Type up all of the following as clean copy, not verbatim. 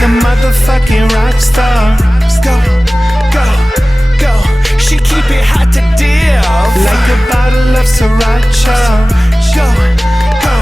like a motherfucking rock star. Go, go, go. She keep it hot to deal, like a bottle of sriracha. Go, go.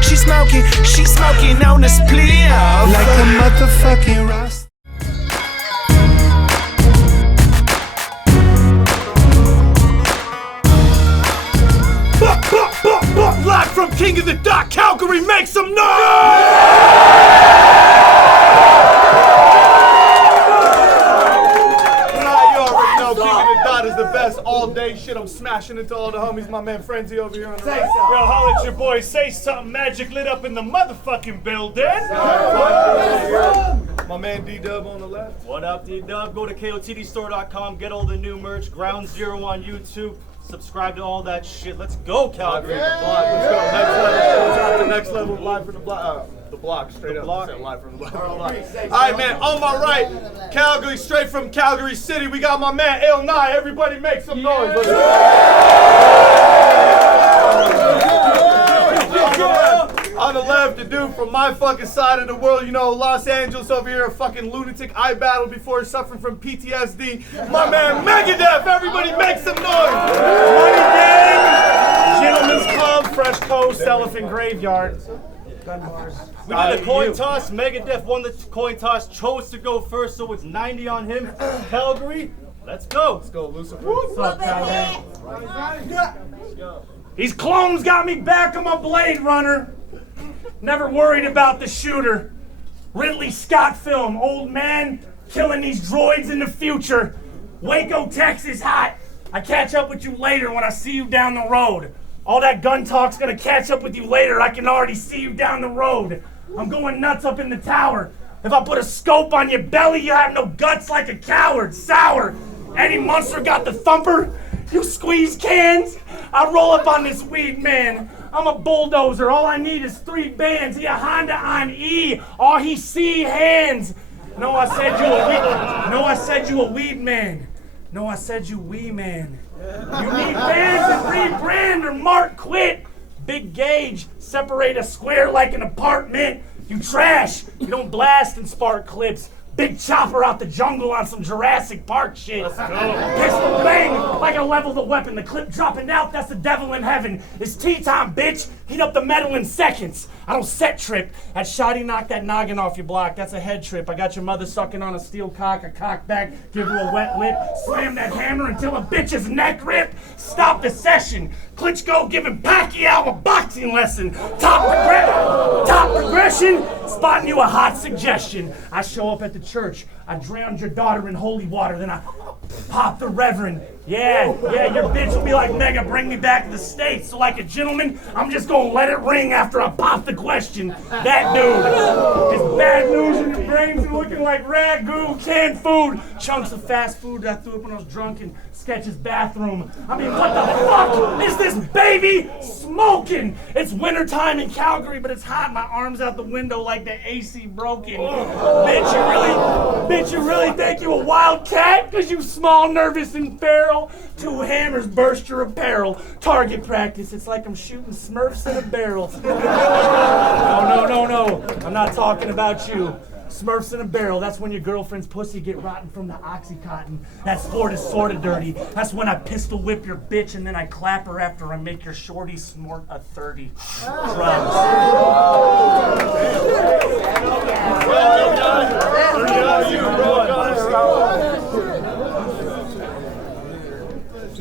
She smoking on a spliff, like a motherfucking rock star. Live from King of the Dot, Calgary, make some noise! You already know King of the Dot is the best all day shit. I'm smashing into all the homies. My man Frenzy over here on the right. Yo, holla at your boy. Say something magic lit up in the motherfucking building. My man Ddubb on the left. What up, Ddubb? Go to KOTDstore.com, get all the new merch. Ground Zero on YouTube. Subscribe to all that shit. Let's go, Calgary. Let's go. Next level. Live from the block. The block, straight up. Live from the block. All right, man. On my right, Calgary, straight from Calgary City. We got my man L9. Everybody make some noise. Let's go. On the left, the dude from my fucking side of the world, you know, Los Angeles over here, a fucking lunatic I battled before suffering from PTSD. My man Megadef, everybody make some noise! Money Gang, Gentlemen's Club, Fresh Coast, Elephant Graveyard. We did a coin toss. Megadef won the coin toss, chose to go first, so it's 90 on him. Calgary, let's go. Let's go, Lucifer. What's up, Calgary? These clones got me back. I'm a Blade Runner. Never worried about the shooter. Ridley Scott film, old man killing these droids in the future. Waco, Texas, hot. I catch up with you later when I see you down the road. All that gun talk's gonna catch up with you later. I can already see you down the road. I'm going nuts up in the tower. If I put a scope on your belly, you have no guts like a coward. Sour. Eddie Munster got the thumper. You squeeze cans. I roll up on this weed man. I'm a bulldozer. All I need is 3 bands. He a Honda on E. All he see hands. No, I said you a weed. No, I said you a weed man. No, I said you wee man. You need bands and rebrand or Mark quit. Big gauge, separate a square like an apartment. You trash. You don't blast and spark clips. Big chopper out the jungle on some Jurassic Park shit. Let's go. Pistol bang, like I level the weapon. The clip dropping out, that's the devil in heaven. It's tea time, bitch. Heat up the metal in seconds. I don't set trip. That shotty knocked that noggin off your block. That's a head trip. I got your mother sucking on a steel cock, a cock back, give her a wet lip, slam that hammer until a bitch's neck rip. Stop the session. Klitschko giving Pacquiao a boxing lesson. Top progression, spotting you a hot suggestion. I show up at the church. I drowned your daughter in holy water, then I pop the reverend. Yeah, your bitch will be like, Mega, bring me back to the States. So like a gentleman, I'm just gonna let it ring after I pop the question. That dude, his bad news in your brains looking like ragu, canned food, chunks of fast food that I threw up when I was drunk in Sketch's bathroom. I mean, what the fuck is this baby smoking? It's wintertime in Calgary, but it's hot. My arm's out the window like the AC broken. Bitch, you really think you a wildcat? Cause you small, nervous, and feral. 2 hammers burst your apparel. Target practice, it's like I'm shooting Smurfs in a barrel. No. I'm not talking about you. Smurfs in a barrel, that's when your girlfriend's pussy get rotten from the Oxycontin. That sport is sorta dirty. That's when I pistol whip your bitch and then I clap her after I make your shorty snort a 30. Drugs.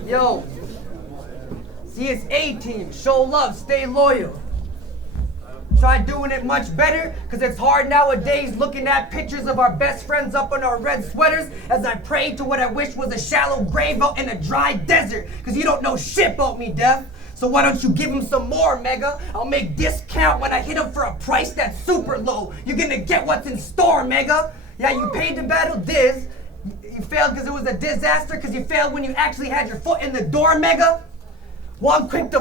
Yo, see, it's A-Team. Show love, stay loyal. Try doing it much better, cause it's hard nowadays looking at pictures of our best friends up in our red sweaters as I pray to what I wish was a shallow grave out in a dry desert. Cause you don't know shit about me, Def. So why don't you give him some more, Mega? I'll make discount when I hit him for a price that's super low. You're gonna get what's in store, Mega. Yeah, you paid to battle Diz. You failed because it was a disaster, because you failed when you actually had your foot in the door, Mega. Well, I'm quick to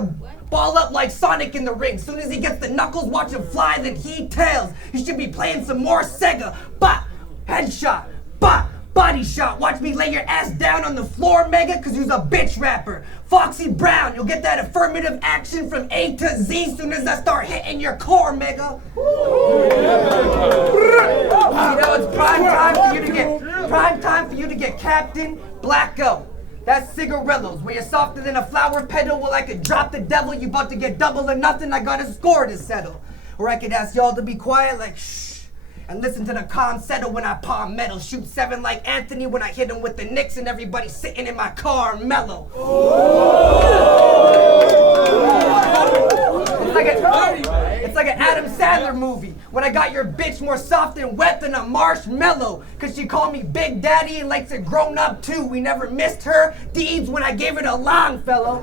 ball up like Sonic in the ring. Soon as he gets the knuckles, watch him fly, then he tails. You should be playing some more Sega. Bop, headshot, bop, body shot. Watch me lay your ass down on the floor, Mega, cause you's a bitch rapper. Foxy Brown, you'll get that affirmative action from A to Z soon as I start hitting your core, Mega. it's prime time for you to get Captain Blackout. That's cigarillos. When you're softer than a flower petal, well, I could drop the devil. You about to get double or nothing, I got a score to settle. Or I could ask y'all to be quiet like shh, and listen to the calm settle when I palm metal. Shoot 7 like Anthony when I hit him with the Knicks and everybody sitting in my car mellow. It's like an Adam Sandler movie when I got your bitch more soft and wet than a marshmallow. Cause she called me Big Daddy and likes it grown up too. We never missed her deeds when I gave her the Longfellow.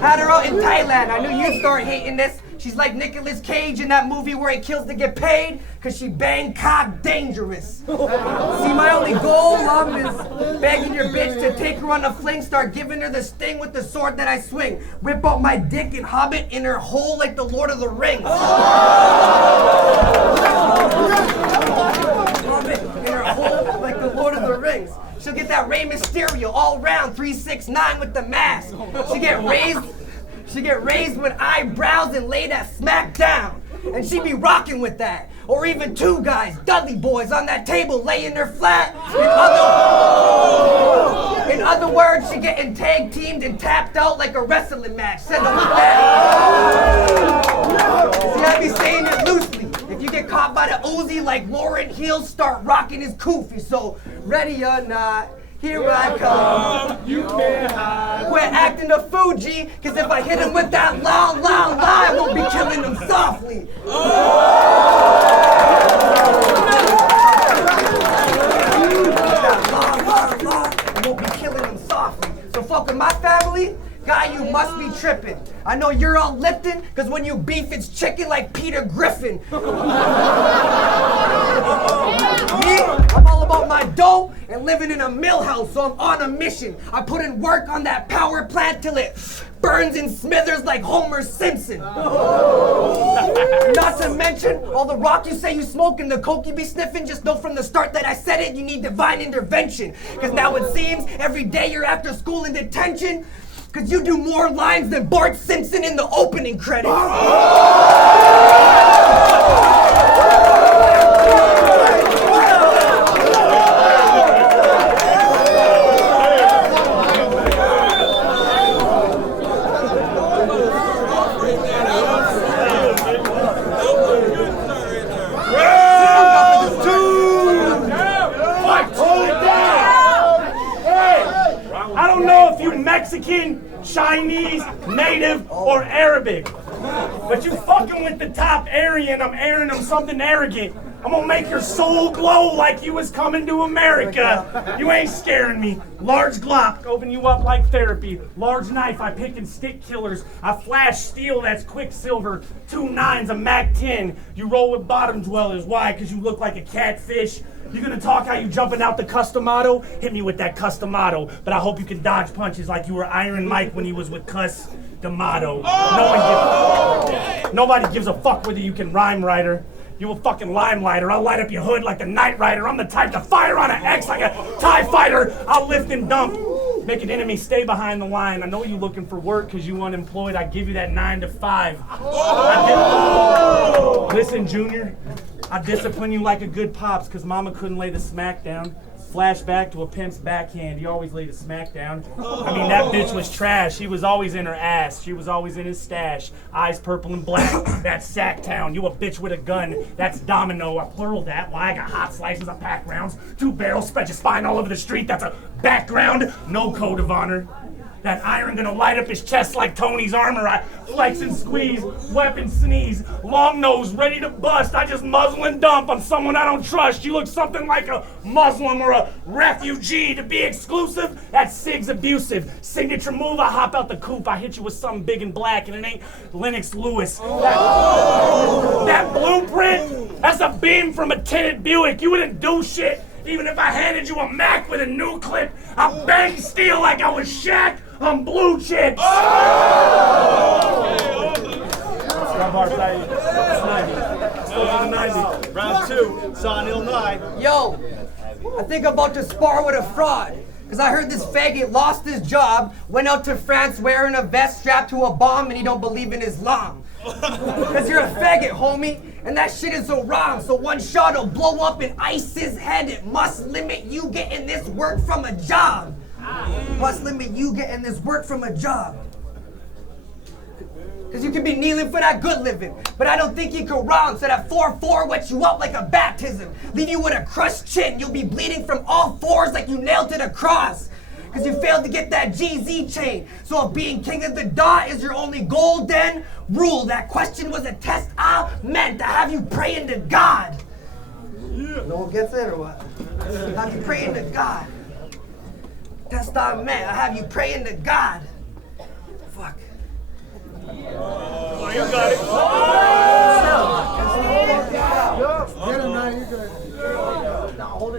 Had her out in Thailand. I knew you'd start hating this. She's like Nicolas Cage in that movie where he kills to get paid, cause she bang cock dangerous. See, my only goal, is begging your bitch to take her on a fling, start giving her the sting with the sword that I swing. Whip out my dick and hobbit in her hole like the Lord of the Rings. Hobbit in her hole like the Lord of the Rings. She'll get that Rey Mysterio all round, 369 with the mask. She get raised with eyebrows and lay that smack down. And she be rocking with that. Or even 2 guys, Dudley boys, on that table laying her flat. In other words, she getting tag teamed and tapped out like a wrestling match. Send them back. See, I be saying it loosely. If you get caught by the Uzi like Lauryn Hill, start rocking his koofy. So, ready or not, here I come. You can't hide. Quit acting a Fuji, cause if I hit him with that loud, I won't be killing him softly. I won't be killing him softly. So fuck with my family, guy, you must be tripping. I know you're all lifting, cause when you beef, it's chicken like Peter Griffin. I'm all about my dough and living in a mill house, so I'm on a mission. I put in work on that power plant till it burns and smithers like Homer Simpson. Not to mention all the rock you say you smoke and the coke you be sniffing. Just know from the start that I said it, you need divine intervention. Cause now it seems every day you're after school in detention. Cause you do more lines than Bart Simpson in the opening credits. Mexican, Chinese, Native, or Arabic. But you fucking with the top Aryan, I'm airing them something arrogant. I'm gonna make your soul glow like you was coming to America. You ain't scaring me. Large Glock, open you up like therapy. Large knife, I pick and stick killers. I flash steel, that's Quicksilver. 2 9s, a Mac 10. You roll with bottom dwellers. Why? Cause you look like a catfish. You gonna talk how you jumping out the Customato? Hit me with that Customato. But I hope you can dodge punches like you were Iron Mike when he was with Cuss D'Amato. Nobody gives a fuck whether you can rhyme writer. You a fucking limelighter. I'll light up your hood like a Knight Rider. I'm the type to fire on an X like a TIE fighter. I'll lift and dump. Make an enemy stay behind the line. I know you looking for work because you unemployed. I give you that 9 to 5. Listen, Junior. I discipline you like a good pops because mama couldn't lay the smack down. Flashback to a pimp's backhand. He always laid a smack down. I mean, that bitch was trash. She was always in her ass. She was always in his stash. Eyes purple and black. That's Sacktown. You a bitch with a gun. That's Domino. I plural that. Why? I got hot slices of pack rounds. 2 barrels spread your spine all over the street. That's a background. No code of honor. That iron gonna light up his chest like Tony's armor. I flex and squeeze, weapon sneeze, long nose ready to bust. I just muzzle and dump on someone I don't trust. You look something like a Muslim or a refugee. To be exclusive, that Sig's abusive. Signature move, I hop out the coupe. I hit you with something big and black and it ain't Lennox Lewis. That blueprint, that's a beam from a tinted Buick. You wouldn't do shit. Even if I handed you a Mac with a new clip, I'd bang steel like I was Shaq on Blue Chips. Round 2, Son Illinois. Yo, I think I'm about to spar with a fraud. Cause I heard this faggot lost his job, went out to France wearing a vest strapped to a bomb and he don't believe in Islam. Cause you're a faggot, homie. And that shit is so wrong, so one shot'll blow up and ice his head. It must limit you getting this work from a job. Must limit you getting this work from a job. Cause you can be kneeling for that good living, but I don't think you can wrong. So that 4-4 wets you up like a baptism. Leave you with a crushed chin, you'll be bleeding from all fours like you nailed to the cross. Cause you failed to get that GZ chain. So if being king of the dot is your only goal, then rule. That question was a test I meant to have you praying to God. No one gets it or what? Have you praying to God. Test I meant I have you praying to God. Fuck. Oh, you got it.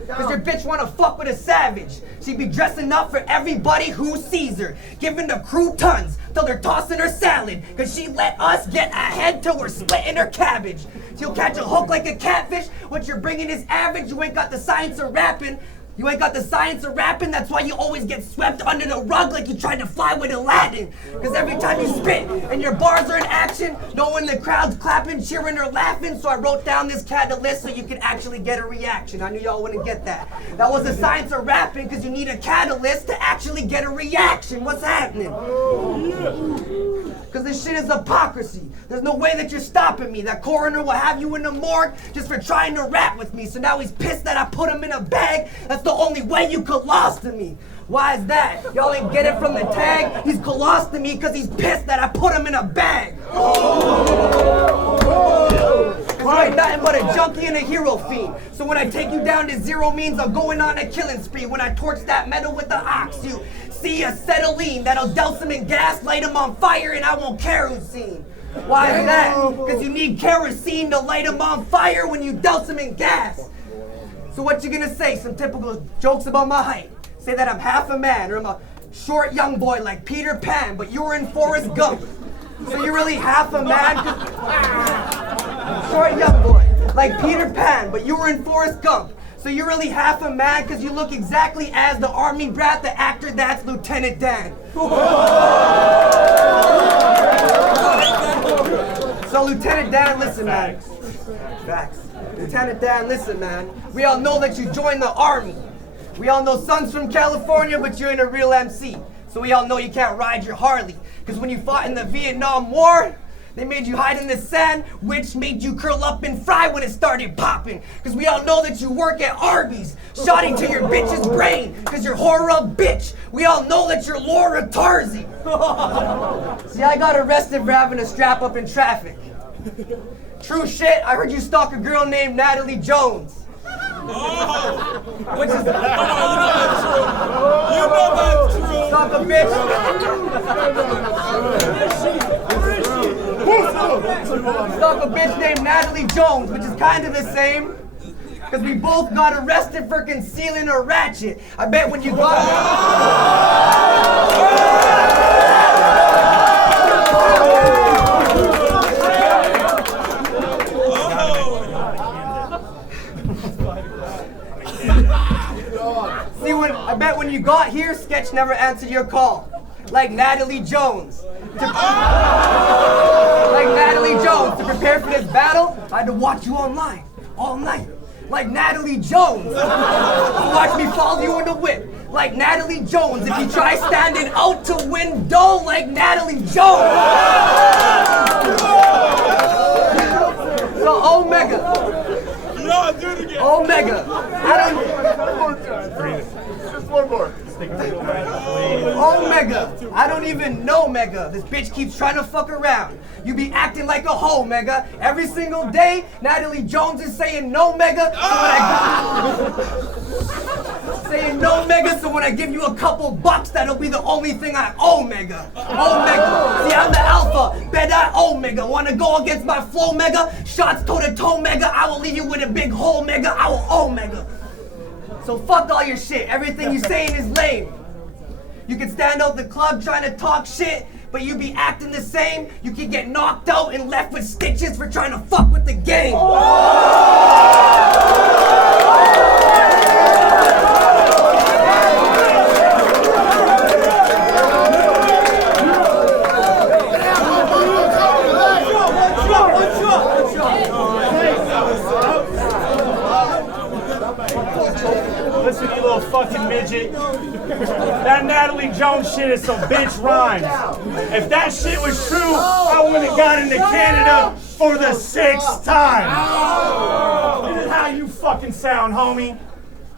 Cause your bitch wanna fuck with a savage. She be dressing up for everybody who sees her. Giving the crew tons till they're tossing her salad. Cause she let us get ahead till we're splitting her cabbage. She'll catch a hook like a catfish. What you're bringing is average. You ain't got the science of rapping. You ain't got the science of rapping, that's why you always get swept under the rug like you tried to fly with Aladdin. Cause every time you spit and your bars are in action, knowing the crowd's clapping, cheering, or laughing, so I wrote down this catalyst so you could actually get a reaction. I knew y'all wouldn't get that. That was the science of rapping, cause you need a catalyst to actually get a reaction. What's happening? Cause this shit is hypocrisy. There's no way that you're stopping me. That coroner will have you in the morgue just for trying to rap with me. So now he's pissed that I put him in a bag. That's the only way you colostomy me. Why is that? Y'all ain't get it from the tag? He's colostomy me because he's pissed that I put him in a bag. I ain't nothing but a junkie and a hero fiend. So when I take you down to zero means I'm going on a killing spree. When I torch that metal with the ox, you see acetylene that'll douse him in gas, light him on fire, and I won't kerosene. Why is that? Because you need kerosene to light him on fire when you douse him in gas. So what you gonna say? Some typical jokes about my height. Say that I'm half a man, or I'm a short young boy like Peter Pan, but you were in Forrest Gump. So you're really half a man? Short young boy like Peter Pan, but you were in Forrest Gump. So you're really half a man because you look exactly as the army brat, the actor that's Lieutenant Dan. So Lieutenant Dan, listen, man. Facts. Lieutenant Dan, listen, man. We all know that you joined the army. We all know Son's from California, but you ain't a real MC. So we all know you can't ride your Harley. Because when you fought in the Vietnam War, they made you hide in the sand, which made you curl up and fry when it started popping. Because we all know that you work at Arby's, shotting to your bitch's brain, because you're horror bitch. We all know that you're Laura Tarzi. See, I got arrested for having a strap up in traffic. True shit, I heard you stalk a girl named Natalie Jones. Which is... You know that's true. Stalk a bitch. Stalk a bitch named Natalie Jones, which is kind of the same. Because we both got arrested for concealing a ratchet. I bet when you got... I bet when you got here, Sketch never answered your call. Like Natalie Jones. Like Natalie Jones. To prepare for this battle, I had to watch you online. All night. Like Natalie Jones. Watch me follow you in the whip. Like Natalie Jones. If you try standing out to window like Natalie Jones. So Omega. No, do it again. Omega. Just one more. Omega. I don't even know Mega. This bitch keeps trying to fuck around. You be acting like a hoe, Mega. Every single day, Natalie Jones is saying no, Mega. Saying no, Mega, so when I give you a couple bucks, that'll be the only thing I owe, Mega. Omega. See, I'm the alpha. Bet I Omega. Wanna go against my flow, Mega? Shots toe to toe, Mega. I will leave you with a big hole, Mega. I will Omega. So fuck all your shit. Everything you saying is lame. You can stand out the club trying to talk shit, but you be acting the same. You can get knocked out and left with stitches for trying to fuck with the game. That Natalie Jones shit is some bitch rhymes. If that shit was true, I wouldn't have got into Canada for the 6th time. This is how you fucking sound, homie.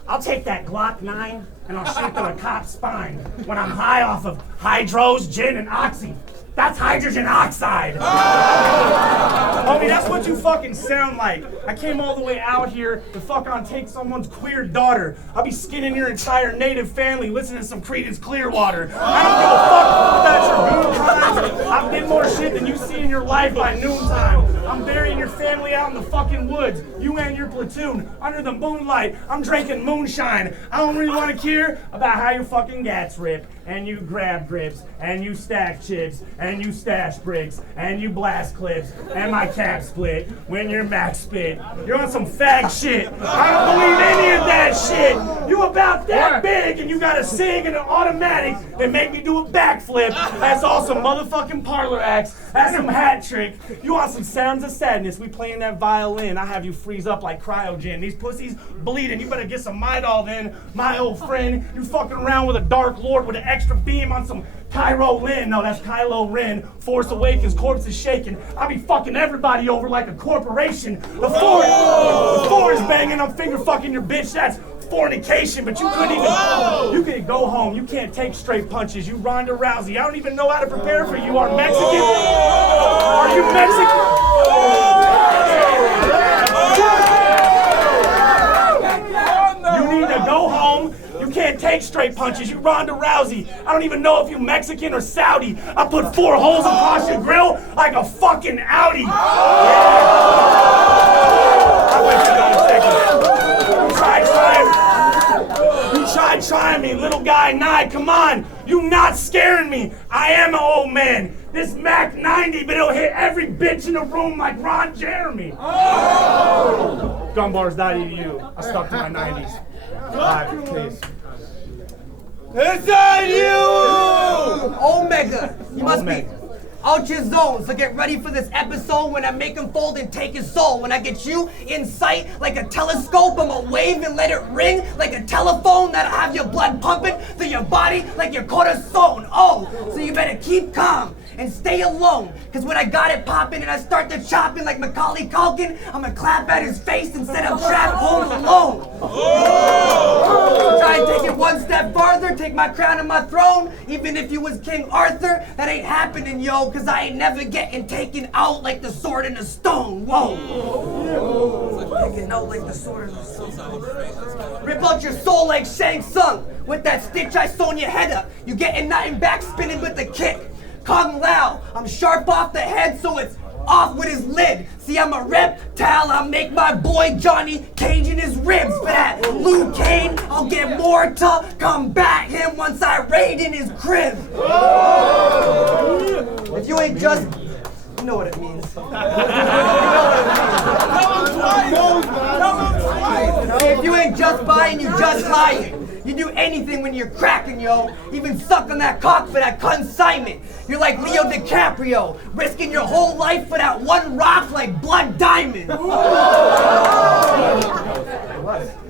I'll take that Glock 9 and I'll shoot through a cop's spine when I'm high off of hydros, gin, and oxy. That's hydrogen oxide. Homie, that's what you fucking sound like. I came all the way out here to fuck on take someone's queer daughter. I'll be skinning your entire native family listening to some Creedence Clearwater. I don't give a fuck about your moon times. I've did more shit than you see in your life by noontime. I'm burying your family out in the fucking woods. You and your platoon under the moonlight. I'm drinking moonshine. I don't really want to care about how your fucking gats rip. And you grab grips, and you stack chips, and you stash bricks, and you blast clips, and my cap split when your max spit. You're on some fag shit. I don't believe any of that shit. You about that big, and you got a SIG and an automatic that make me do a backflip. That's all some motherfucking parlor acts. That's some hat trick. You want some sounds of sadness? We playing that violin. I have you freeze up like cryogen. These pussies bleeding. You better get some Midol then, my old friend. You fucking around with a Dark Lord with an extra beam on some Kylo Ren. No, that's Kylo Ren. Force Awakens, corpse is shaking. I be fucking everybody over like a corporation. The force banging, I'm finger fucking your bitch. That's fornication, but you couldn't even. You can go home. You can't take straight punches. You Ronda Rousey. I don't even know how to prepare for you. Are Mexican? Are you Mexican? You need to go home. You can't take straight punches. You Ronda Rousey. I don't even know if you Mexican or Saudi. I put 4 holes across your grill like a fucking Audi. I'll wait for you in a second. You tried trying me, little guy Nye. Come on. You not scaring me. I am an old man. This Mac 90, but it'll hit every bitch in the room like Ron Jeremy. Gunbars.edu. I stuck to my 90s. Alright, peace. Inside you! Omega, you must be out your zone, so get ready for this episode when I make him fold and take his soul. When I get you in sight like a telescope, I'ma wave and let it ring like a telephone. That'll have your blood pumping through your body like your cortisone. Oh, so you better keep calm and stay alone, cause when I got it popping and I start to chopping like Macaulay Culkin, I'ma clap at his face instead of trapped home alone. Try and take it one step farther, take my crown and my throne. Even if you was King Arthur, that ain't happening, yo, cause I ain't never getting taken out like the sword in the stone. Whoa. Taken out like the sword in the stone. Rip out your soul like Shang Tsung. With that stitch I sewn your head up. You getting nothing back, spinning with the kick. Kung Lao, I'm sharp off the head so it's off with his lid. See, I'm a reptile, I'll make my boy Johnny Cage in his ribs. For that Liu Kane, I'll get more to combat him once I raid in his crib. If you ain't just, you know what it means. If you ain't just buying, you just lying. You do anything when you're cracking, yo. Even suck on that cock for that consignment. You're like Leo DiCaprio, risking your whole life for that one rock like Blood Diamond. It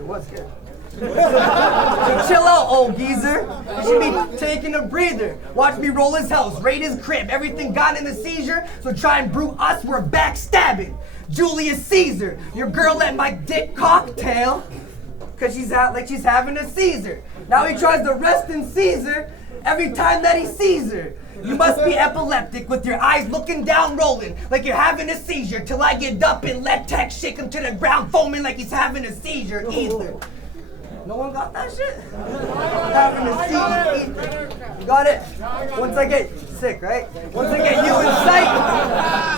was good. Chill out, old geezer. You should be taking a breather. Watch me roll his house, raid his crib. Everything gone in a seizure, so try and brew us, we're backstabbing. Julius Caesar, your girl let my dick cocktail. Cause she's out like she's having a Caesar. Now he tries to rest in Caesar every time that he sees her. You must be epileptic with your eyes looking down, rolling like you're having a seizure. Till I get up and let Tech shake him to the ground, foaming like he's having a seizure. Either. No one got that shit? Having a seizure. Either. You got it? Once I get sick, right? Once I get you in sight,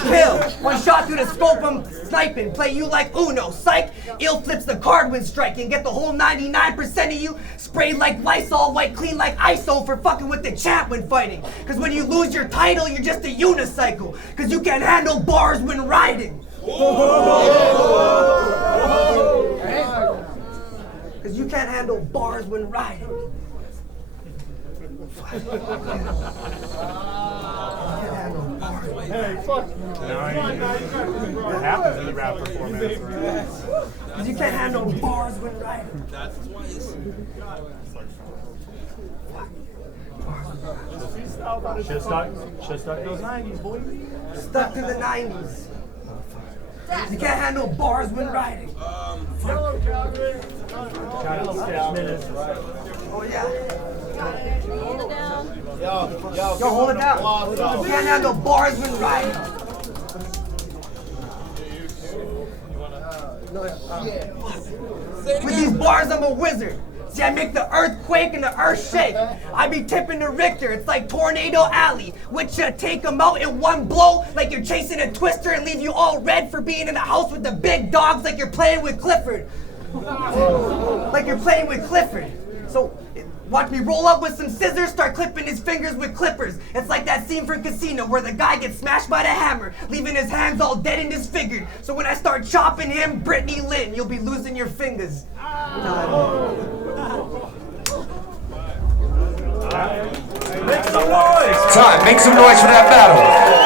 kill. One shot through the scope, I'm sniping. Play you like Uno, psych. Ill flips the card when striking. Get the whole 99% of you sprayed like Lysol, white clean like ISO for fucking with the champ when fighting. Cause when you lose your title, you're just a unicycle. Cause you can't handle bars when riding. Cause you can't handle bars when riding. Hey, fuck. What happens in the rap performance? Cause you can't handle bars when riding. Should've stuck those 90s, boy. Stuck to the 90s. You can't handle bars when riding. Hello, Calgary. Oh yeah. Hold it down. Yo, hold it down. You can't handle bars when riding. With these bars, I'm a wizard. See, I make the earth quake and the earth shake. I be tipping the Richter. It's like Tornado Alley, which should take them out in one blow, like you're chasing a twister and leave you all red for being in the house with the big dogs, like you're playing with Clifford. Like you're playing with Clifford. So, watch me roll up with some scissors, start clipping his fingers with clippers. It's like that scene from Casino where the guy gets smashed by the hammer, leaving his hands all dead and disfigured. So when I start chopping him, Brittany Lynn, you'll be losing your fingers. Make some noise! Time, make some noise for that battle.